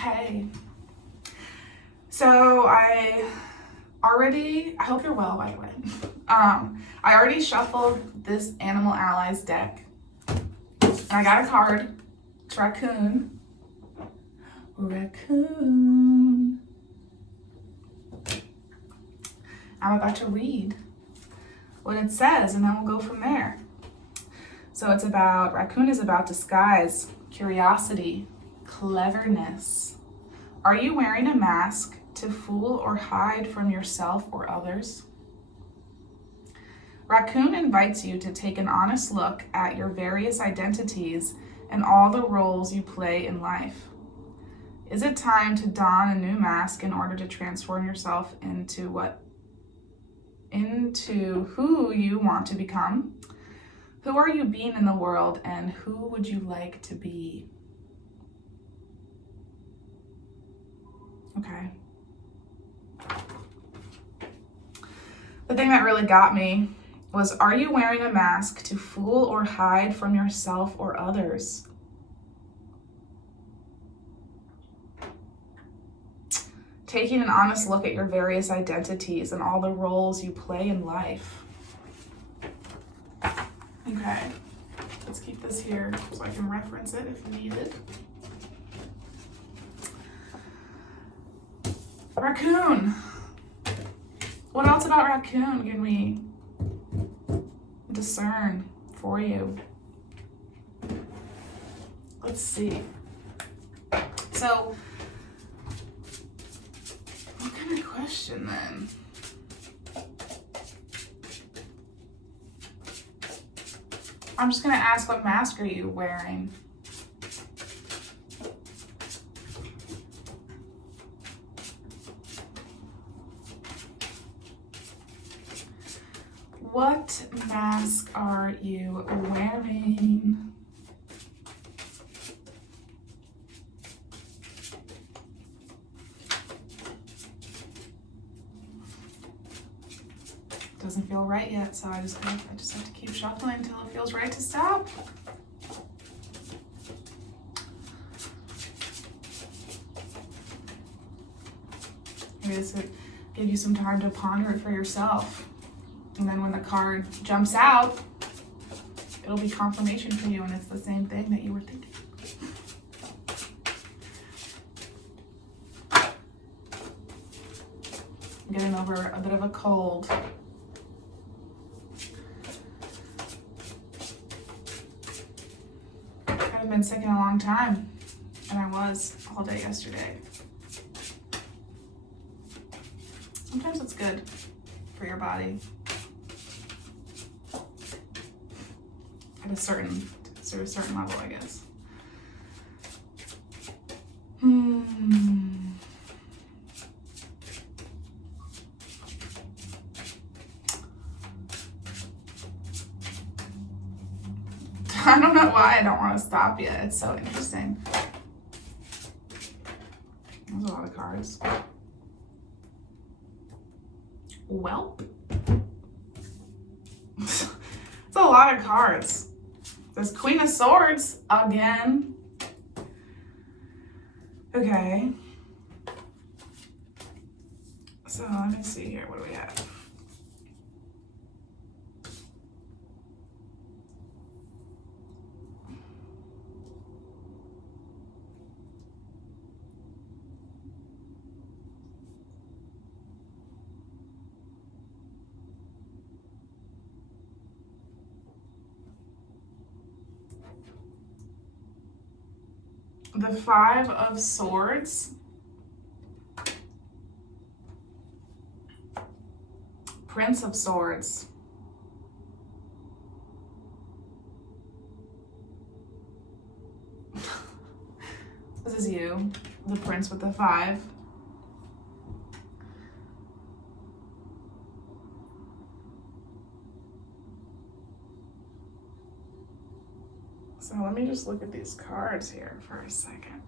Hey. So I hope you're well, by the way. I already shuffled this Animal Allies deck. And I got a card. It's Raccoon. Raccoon. I'm about to read what it says, and then we'll go from there. So it's about, Raccoon is about disguise, curiosity, cleverness. Are you wearing a mask to fool or hide from yourself or others? Raccoon invites you to take an honest look at your various identities and all the roles you play in life. Is it time to don a new mask in order to transform yourself into who you want to become? Who are you being in the world, and who would you like to be? Okay. The thing that really got me was, are you wearing a mask to fool or hide from yourself or others? Taking an honest look at your various identities and all the roles you play in life. Okay, let's keep this here so I can reference it if needed. Raccoon. What else about Raccoon can we discern for you? Let's see. So, what kind of question then? I'm just gonna ask, what mask are you wearing? What mask are you wearing? Doesn't feel right yet, so I just have to keep shuffling until it feels right to stop. Maybe this would give you some time to ponder it for yourself. And then when the card jumps out, it'll be confirmation for you, and it's the same thing that you were thinking. I'm getting over a bit of a cold. I haven't been sick in a long time, and I was all day yesterday. Sometimes it's good for your body. At a certain level, I guess. I don't know why I don't want to stop yet. It's so interesting. There's a lot of cards. Welp. It's a lot of cards. There's Queen of Swords again. Okay. So let me see here. What do we have? The Five of Swords, Prince of Swords, this is you, the Prince with the 5. So let me just look at these cards here for a second.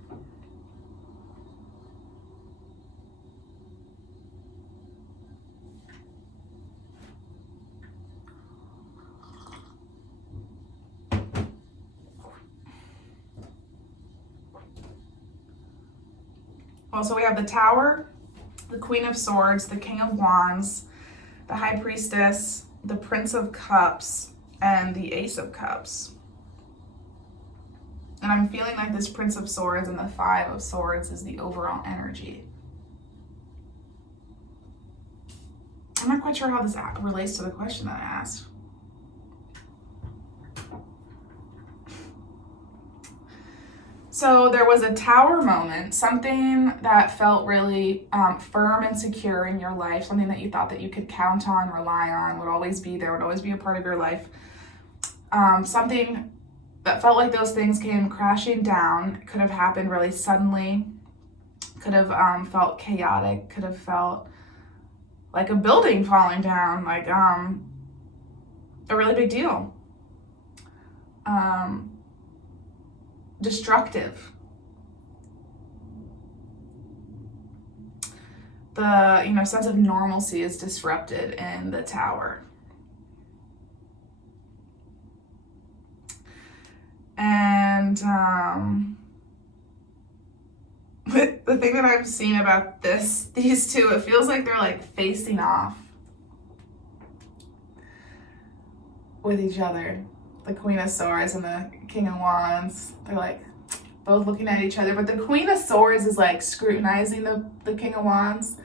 Well, so we have the Tower, the Queen of Swords, the King of Wands, the High Priestess, the Prince of Cups, and the Ace of Cups. And I'm feeling like this Prince of Swords and the Five of Swords is the overall energy. I'm not quite sure how this relates to the question that I asked. So there was a Tower moment, something that felt really firm and secure in your life, something that you thought that you could count on, rely on, would always be there, would always be a part of your life. Something that felt like those things came crashing down, could have happened really suddenly, could have felt chaotic, could have felt like a building falling down, like a really big deal. Destructive. The sense of normalcy is disrupted in the Tower. And the thing that I'm seeing about these two, it feels like they're like facing off with each other. The Queen of Swords and the King of Wands, they're like both looking at each other, but the Queen of Swords is like scrutinizing the King of Wands,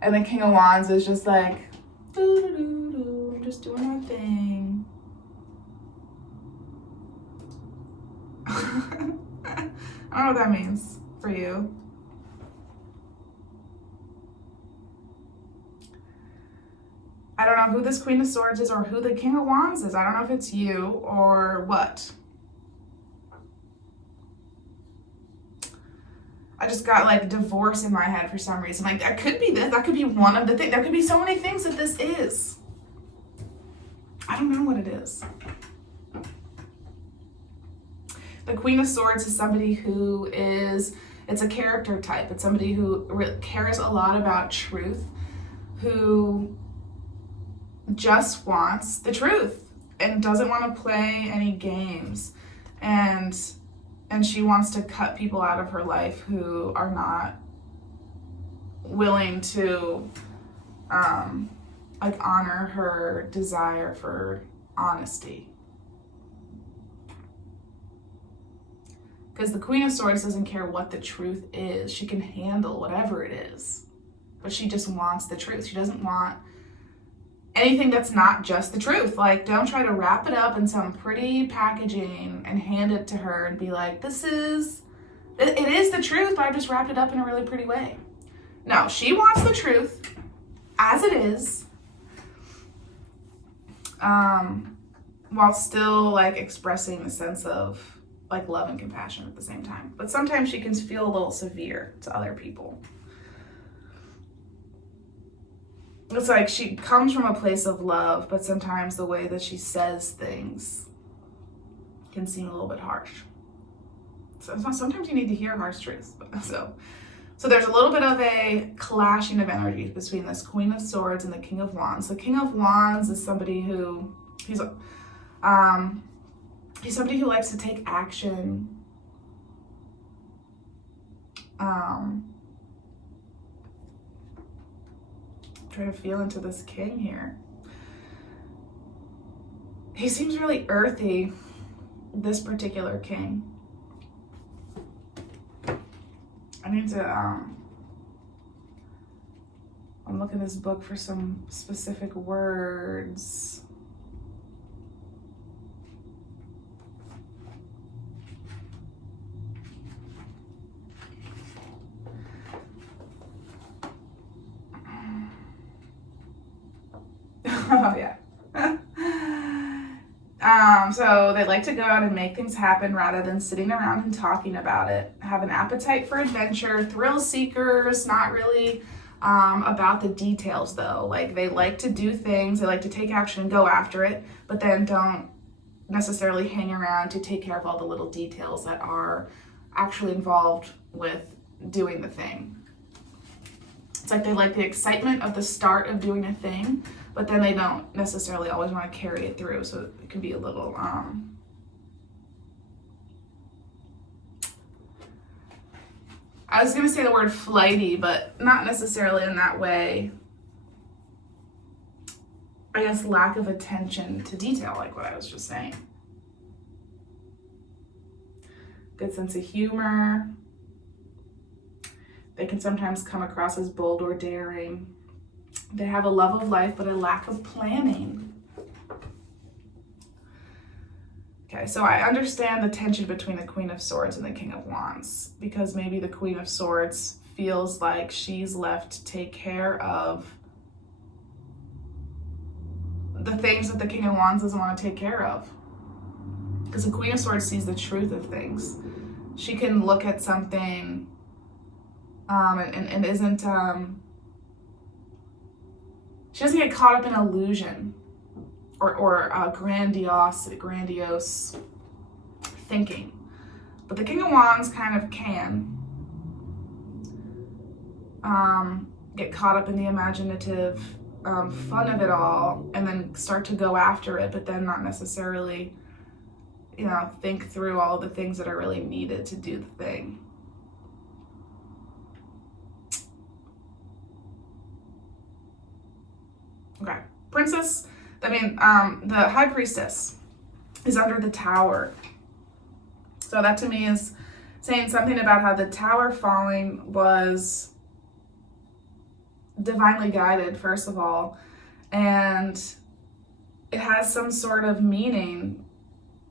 and the King of Wands is just like, doo-doo-doo-doo, I'm just doing my thing. I don't know what that means for you. I don't know who this Queen of Swords is or who the King of Wands is. I don't know if it's you or what. I just got like divorce in my head for some reason. Like that could be this, that could be one of the things. There could be so many things that this is. I don't know what it is. The Queen of Swords is somebody who it's a character type. It's somebody who cares a lot about truth, who just wants the truth and doesn't want to play any games. And she wants to cut people out of her life who are not willing to honor her desire for honesty. Because the Queen of Swords doesn't care what the truth is. She can handle whatever it is. But she just wants the truth. She doesn't want anything that's not just the truth. Like, don't try to wrap it up in some pretty packaging and hand it to her and be like, it is the truth, but I've just wrapped it up in a really pretty way. No, she wants the truth as it is, while still like expressing a sense of like love and compassion at the same time. But sometimes she can feel a little severe to other people. It's like she comes from a place of love, but sometimes the way that she says things can seem a little bit harsh. So sometimes you need to hear harsh truths. So there's a little bit of a clashing of energies between this Queen of Swords and the King of Wands. The King of Wands is somebody who he's somebody who likes to take action. Try to feel into this king here. He seems really earthy, this particular king. I need to, I'm looking at this book for some specific words. Oh, yeah. So they like to go out and make things happen rather than sitting around and talking about it. Have an appetite for adventure, thrill seekers, not really about the details though. Like they like to do things, they like to take action and go after it, but then don't necessarily hang around to take care of all the little details that are actually involved with doing the thing. It's like they like the excitement of the start of doing a thing, but then they don't necessarily always want to carry it through, so it can be a little I was going to say the word flighty, but not necessarily in that way. I guess lack of attention to detail, like what I was just saying. Good sense of humor. They can sometimes come across as bold or daring. They have a love of life, but a lack of planning. Okay, so I understand the tension between the Queen of Swords and the King of Wands, because maybe the Queen of Swords feels like she's left to take care of the things that the King of Wands doesn't want to take care of. Because the Queen of Swords sees the truth of things. She can look at something and isn't, she doesn't get caught up in illusion or grandiose thinking. But the King of Wands kind of can get caught up in the imaginative fun of it all and then start to go after it, but then not necessarily, think through all the things that are really needed to do the thing. Okay, the High Priestess is under the Tower. So that to me is saying something about how the Tower falling was divinely guided, first of all, and it has some sort of meaning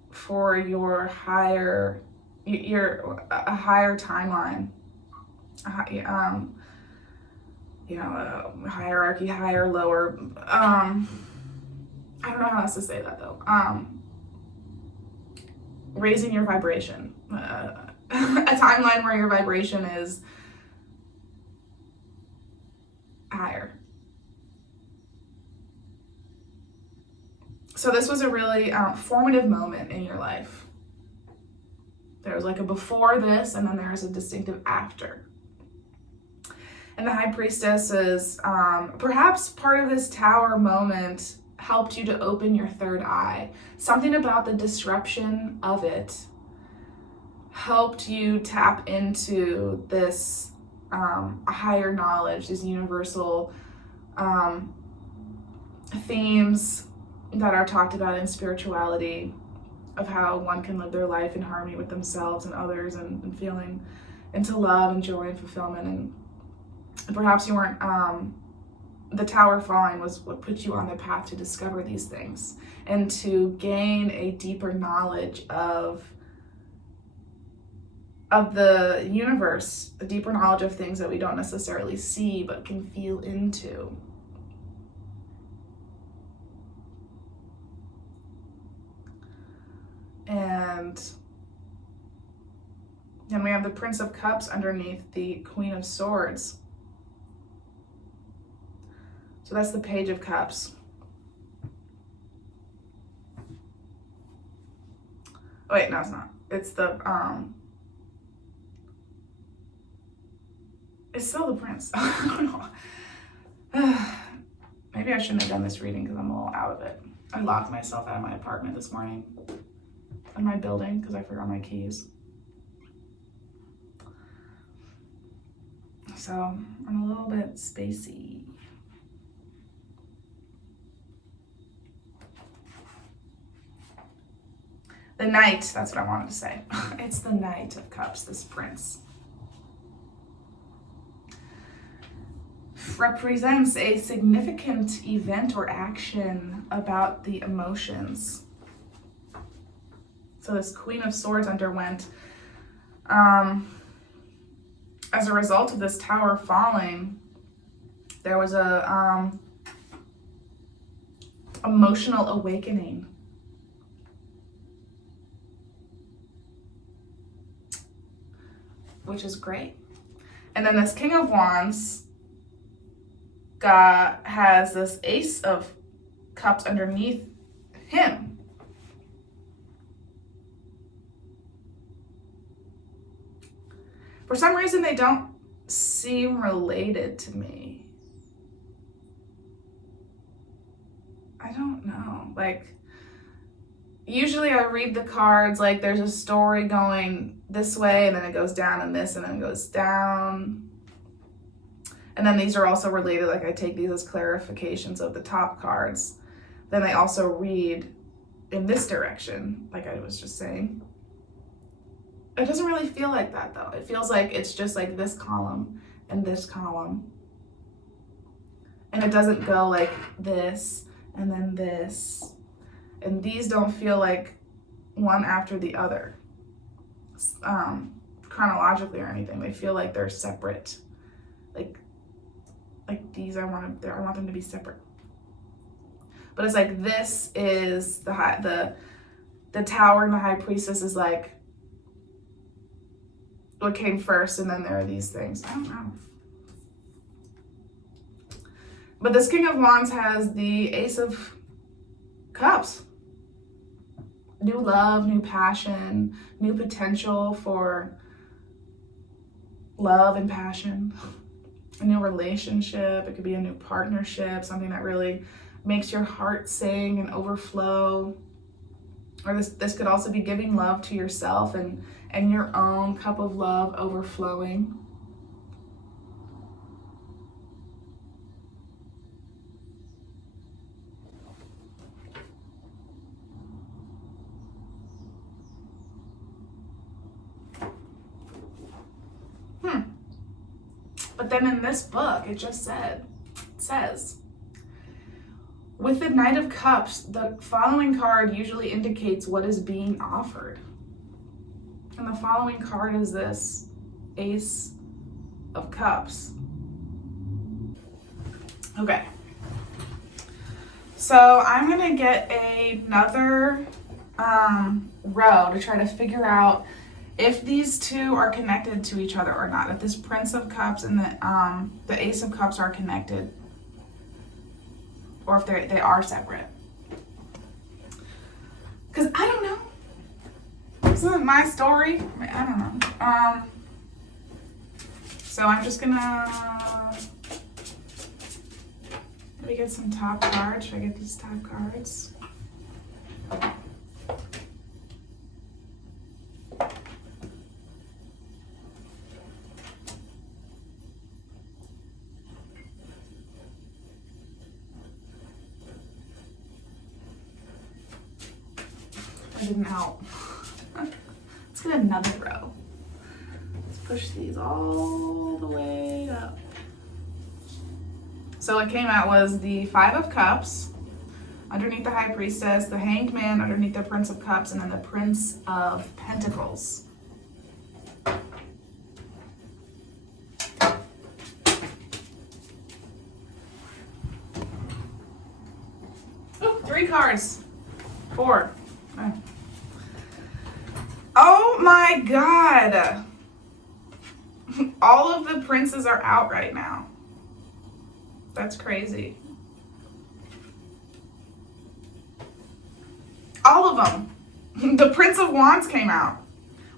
for a higher timeline, hierarchy, higher, lower. I don't know how else to say that though. Raising your vibration, a timeline where your vibration is higher. So this was a really formative moment in your life. There was like a before this, and then there was a distinctive after. And the High Priestess is perhaps part of this Tower moment helped you to open your third eye. Something about the disruption of it helped you tap into this higher knowledge, these universal themes that are talked about in spirituality, of how one can live their life in harmony with themselves and others, and feeling into love and joy and fulfillment. And perhaps you weren't, the Tower falling was what put you on the path to discover these things and to gain a deeper knowledge of the universe, a deeper knowledge of things that we don't necessarily see but can feel into. And then we have the Prince of Cups underneath the Queen of Swords. So that's the Page of Cups. Oh wait, no, it's not. It's the, it's still the Prince. I don't know. Maybe I shouldn't have done this reading because I'm a little out of it. I locked myself out of my apartment this morning. In my building because I forgot my keys. So I'm a little bit spacey. The Knight, that's what I wanted to say. It's the Knight of Cups, this Prince. Represents a significant event or action about the emotions. So this Queen of Swords underwent, as a result of this Tower falling, there was a emotional awakening. Which is great. And then this King of Wands has this Ace of Cups underneath him. For some reason, they don't seem related to me. I don't know. Like, usually I read the cards like there's a story going this way, and then it goes down, and this, and then it goes down. And then these are also related, like I take these as clarifications of the top cards. Then they also read in this direction, like I was just saying. It doesn't really feel like that though. It feels like it's just like this column and this column. And it doesn't go like this and then this. And these don't feel like one after the other, chronologically or anything. They feel like they're separate. Like these, I want them to be separate. But it's like this is the tower, and the high priestess is like what came first, and then there are these things. I don't know. But this King of Wands has the Ace of Cups. New love, new passion, new potential for love and passion. A new relationship. It could be a new partnership, something that really makes your heart sing and overflow. Or this could also be giving love to yourself and your own cup of love overflowing. But then in this book, it says, with the Knight of Cups, the following card usually indicates what is being offered. And the following card is this Ace of Cups. Okay. So I'm gonna get another row to try to figure out if these two are connected to each other or not. If this Prince of Cups and the Ace of Cups are connected, or if they are separate. Because I don't know. This isn't my story. I don't know. So I'm just gonna maybe get some top cards. Should I get these top cards? That didn't help. Let's get another row. Let's push these all the way up. So what came out was the Five of Cups underneath the High Priestess, the Hanged Man underneath the Prince of Cups, and then the Prince of Pentacles. Oh, 3 cards. 4. Oh my God. All of the princes are out right now. That's crazy. All of them. The Prince of Wands came out.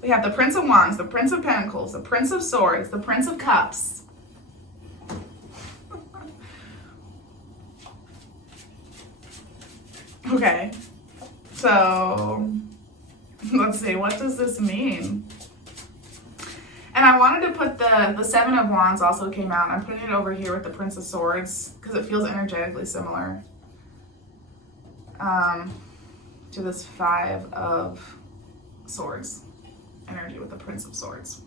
We have the Prince of Wands, the Prince of Pentacles, the Prince of Swords, the Prince of Cups. Okay. So, let's see, what does this mean? And I wanted to put the Seven of Wands also came out. I'm putting it over here with the Prince of Swords because it feels energetically similar to this Five of Swords energy with the Prince of Swords.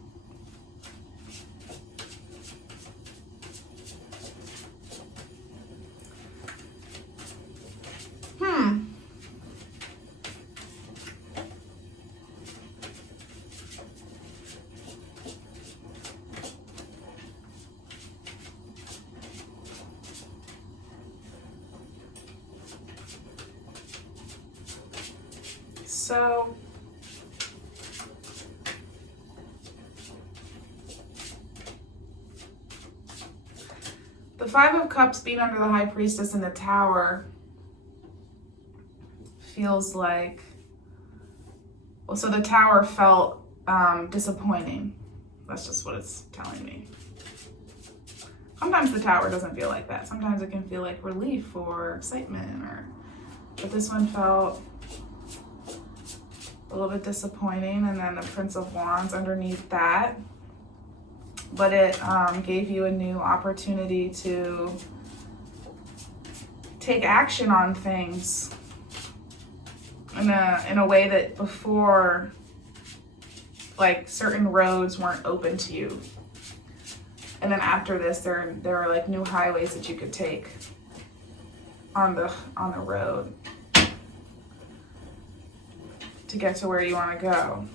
So the Five of Cups being under the High Priestess in the Tower feels like, well, so the Tower felt disappointing. That's just what it's telling me. Sometimes the Tower doesn't feel like that. Sometimes it can feel like relief or excitement, but this one felt a little bit disappointing. And then the Prince of Wands underneath that. But it gave you a new opportunity to take action on things in a way that before, like, certain roads weren't open to you. And then after this, there are like new highways that you could take on the road to get to where you want to go.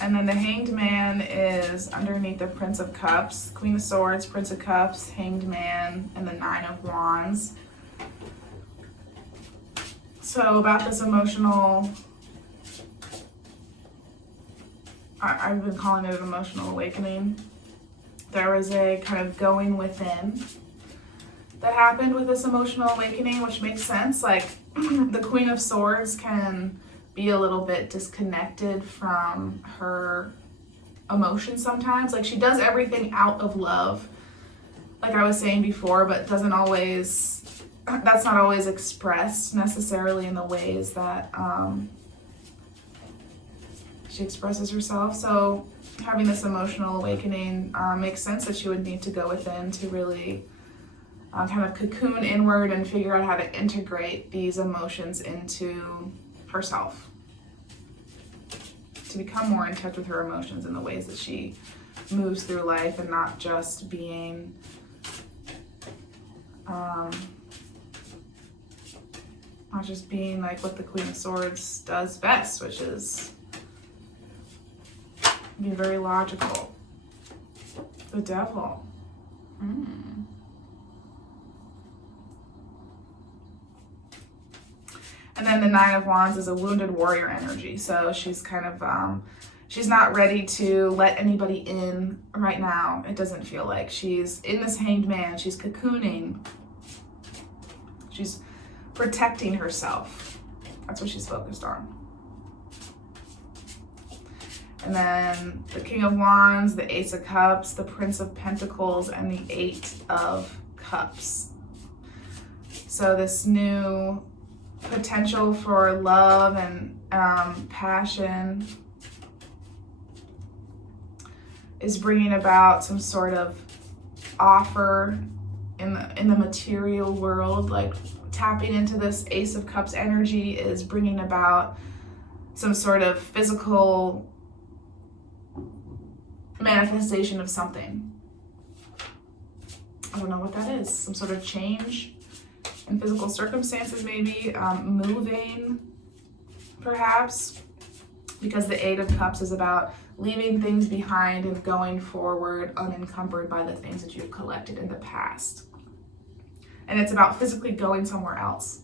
And then the Hanged Man is underneath the Prince of Cups, Queen of Swords, Prince of Cups, Hanged Man, and the Nine of Wands. So about this emotional, I've been calling it an emotional awakening. There was a kind of going within that happened with this emotional awakening, which makes sense. Like the Queen of Swords can be a little bit disconnected from her emotions sometimes. Like she does everything out of love, like I was saying before, but that's not always expressed necessarily in the ways that she expresses herself. So having this emotional awakening makes sense that she would need to go within to really kind of cocoon inward and figure out how to integrate these emotions into herself, to become more in touch with her emotions in the ways that she moves through life, and not just being like what the Queen of Swords does best, which is be very logical. The Devil. And then the Nine of Wands is a wounded warrior energy. So she's kind of, she's not ready to let anybody in right now. It doesn't feel like she's in this Hanged Man. She's cocooning. She's protecting herself. That's what she's focused on. And then the King of Wands, the Ace of Cups, the Prince of Pentacles, and the Eight of Cups. So this new potential for love and passion is bringing about some sort of offer in the material world. Like tapping into this Ace of Cups energy is bringing about some sort of physical manifestation of something. I don't know what that is. Some sort of change in physical circumstances, maybe moving, perhaps, because the Eight of Cups is about leaving things behind and going forward unencumbered by the things that you've collected in the past. And it's about physically going somewhere else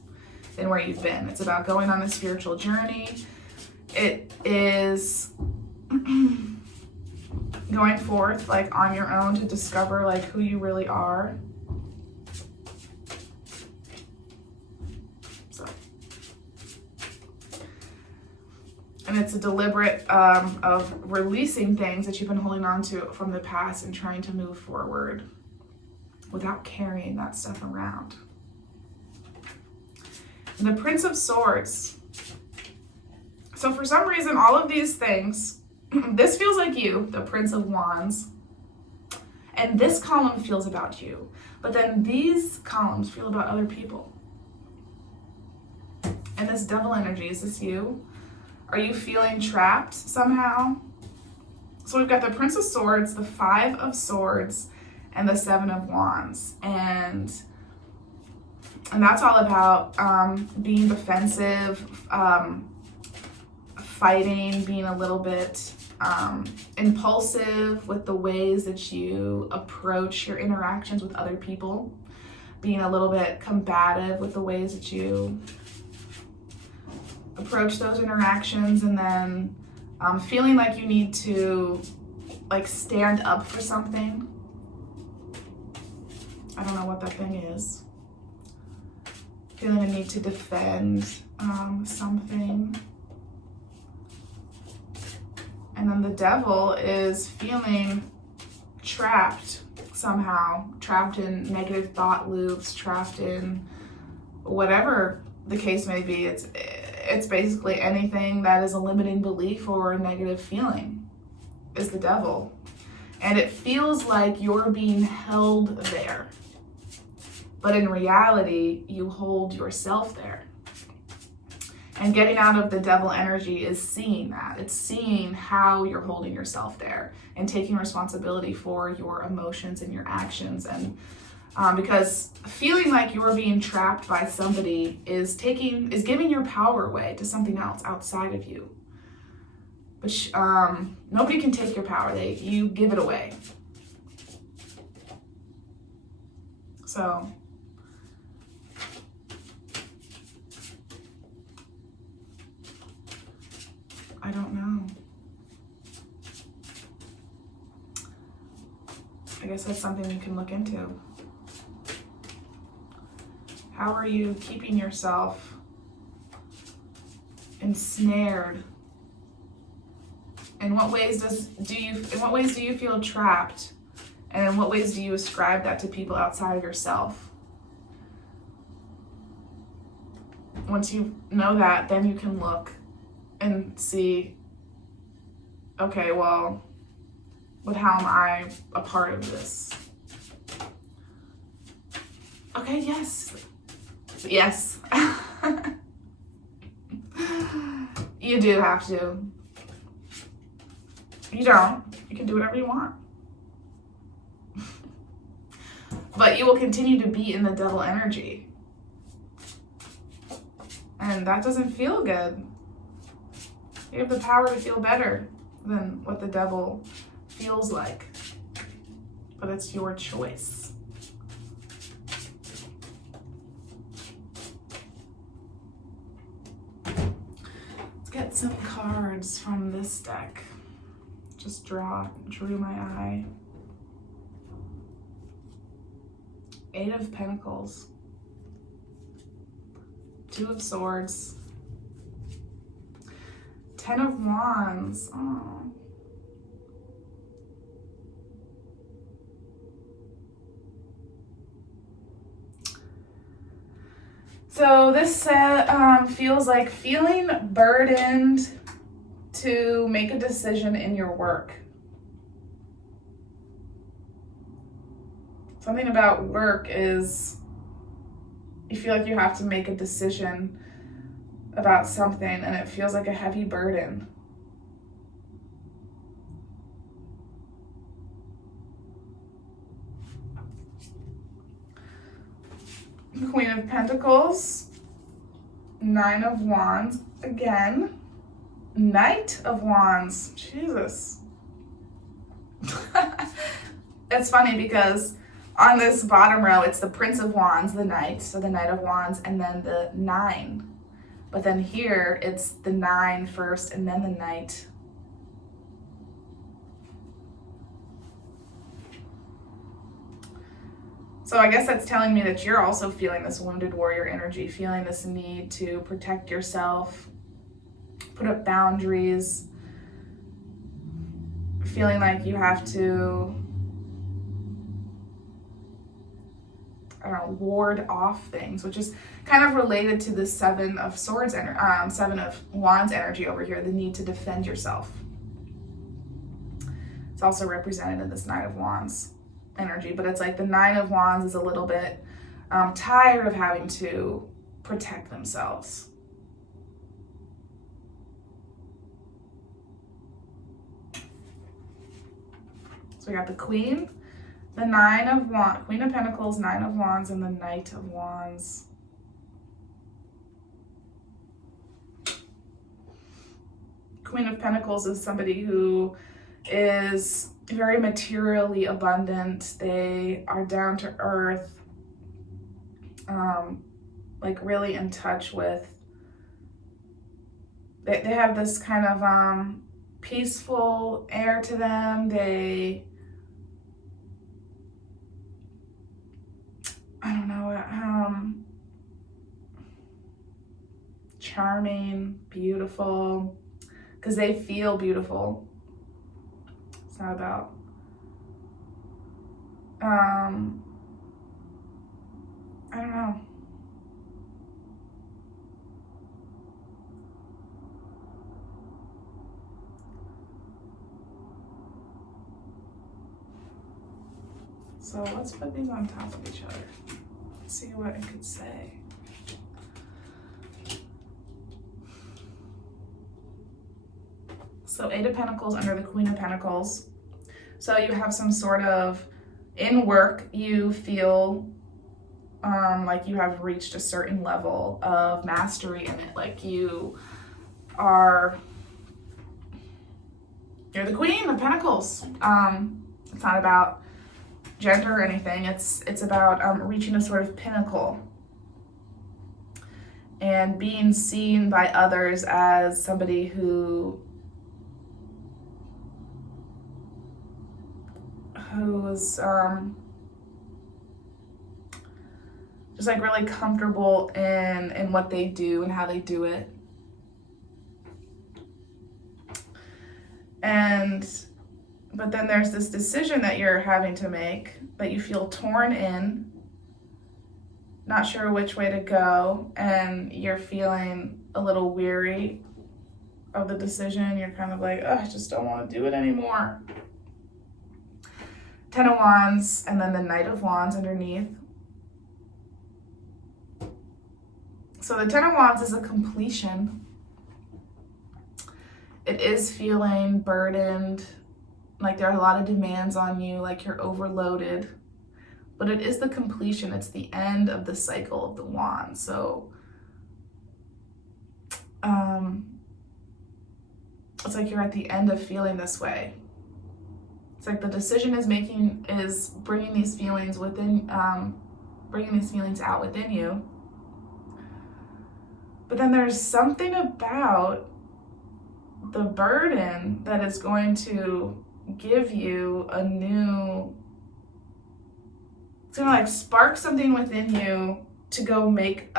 than where you've been. It's about going on a spiritual journey. It is going forth like on your own to discover like who you really are. And it's a deliberate of releasing things that you've been holding on to from the past and trying to move forward without carrying that stuff around. And the Prince of Swords. So for some reason, all of these things, this feels like you, the Prince of Wands, and this column feels about you. But then these columns feel about other people. And this Devil energy, is this you? Are you feeling trapped somehow? So we've got the Prince of Swords, the Five of Swords, and the Seven of Wands. And that's all about being defensive, fighting, being a little bit impulsive with the ways that you approach your interactions with other people, being a little bit combative with the ways that you approach those interactions, and then feeling like you need to like stand up for something. I don't know what that thing is. Feeling a need to defend something. And then the Devil is feeling trapped somehow, trapped in negative thought loops, trapped in whatever the case may be. It's basically anything that is a limiting belief or a negative feeling is the devil. And it feels like you're being held there. But in reality, you hold yourself there. And getting out of the devil energy is seeing that. It's seeing how you're holding yourself there and taking responsibility for your emotions and your actions. And because feeling like you're being trapped by somebody is giving your power away to something else outside of you. But nobody can take your power. You give it away. So I don't know. I guess that's something you can look into. How are you keeping yourself ensnared? In what ways do you feel trapped? And in what ways do you ascribe that to people outside of yourself? Once you know that, then you can look and see, okay, well, but how am I a part of this? Okay, yes. Yes. You do have to. You don't. You can do whatever you want. But you will continue to be in the devil energy. And that doesn't feel good. You have the power to feel better than what the devil feels like. But it's your choice. Let's get some cards from this deck. Just drew my eye. 8 of Pentacles. 2 of Swords. 10 of Wands. Oh. So this feels like feeling burdened to make a decision in your work. Something about work is you feel like you have to make a decision about something and it feels like a heavy burden. Queen of Pentacles, 9 of Wands again, Knight of Wands, Jesus. It's funny because on this bottom row, it's the Prince of Wands, the Knight, so the Knight of Wands, and then the 9. But then here, it's the 9 first and then the Knight. So I guess that's telling me that you're also feeling this wounded warrior energy, feeling this need to protect yourself, put up boundaries, feeling like you have to, I don't know, ward off things, which is kind of related to the 7 of Swords, 7 of Wands energy over here, the need to defend yourself. It's also represented in this Knight of Wands energy, but it's like the 9 of Wands is a little bit tired of having to protect themselves. So we got the Queen, the 9 of Wands, Queen of Pentacles, 9 of Wands, and the Knight of Wands. Queen of Pentacles is somebody who is very materially abundant. They are down to earth, like really in touch with, they have this kind of peaceful air to them. They, I don't know, charming, beautiful, because they feel beautiful. It's not about, I don't know. So let's put these on top of each other. See what it could say. So Eight of Pentacles under the Queen of Pentacles. So you have some sort of, in work, you feel like you have reached a certain level of mastery in it. Like you're the Queen of Pentacles. It's not about gender or anything. It's about reaching a sort of pinnacle and being seen by others as somebody who's just like really comfortable in what they do and how they do it. But then there's this decision that you're having to make that you feel torn in, not sure which way to go, and you're feeling a little weary of the decision. You're kind of like, oh, I just don't want to do it anymore. Ten of Wands, and then the Knight of Wands underneath. So the Ten of Wands is a completion. It is feeling burdened, like there are a lot of demands on you, like you're overloaded. But it is the completion. It's the end of the cycle of the wand. So it's like you're at the end of feeling this way. It's like the decision is bringing these feelings out within you. But then there's something about the burden that is going to give you a new, it's gonna like spark something within you to go make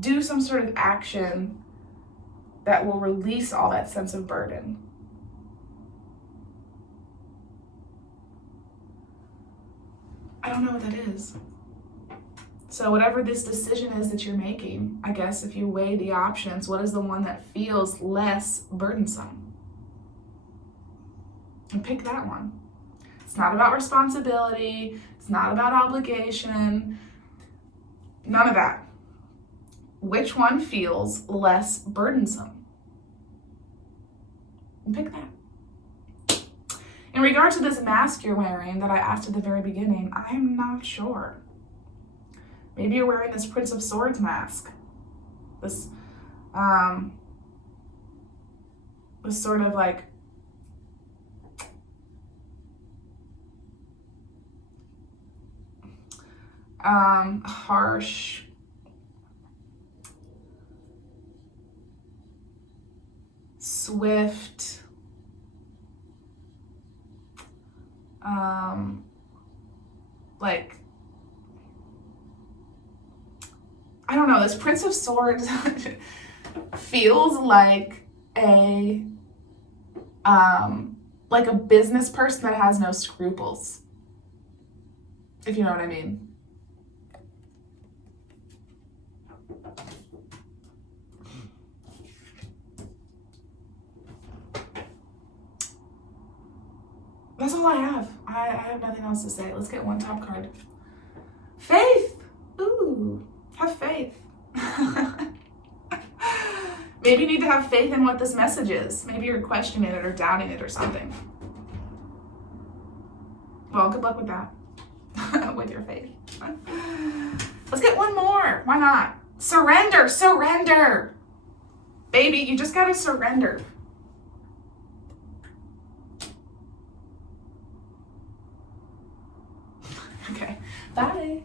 do some sort of action that will release all that sense of burden. I don't know what that is. So whatever this decision is that you're making, I guess if you weigh the options, what is the one that feels less burdensome? And pick that one. It's not about responsibility. It's not about obligation. None of that. Which one feels less burdensome? And pick that. In regard to this mask you're wearing that I asked at the very beginning, I'm not sure. Maybe you're wearing this Prince of Swords mask. This sort of like harsh, swift, like, I don't know, this Prince of Swords feels like a business person that has no scruples, if you know what I mean. That's all I have. I have nothing else to say. Let's get one top card. Faith! Ooh, have faith. Maybe you need to have faith in what this message is. Maybe you're questioning it or doubting it or something. Well, good luck with that. With your faith. Let's get one more. Why not? Surrender, surrender. Baby, you just gotta surrender. Okay, bye.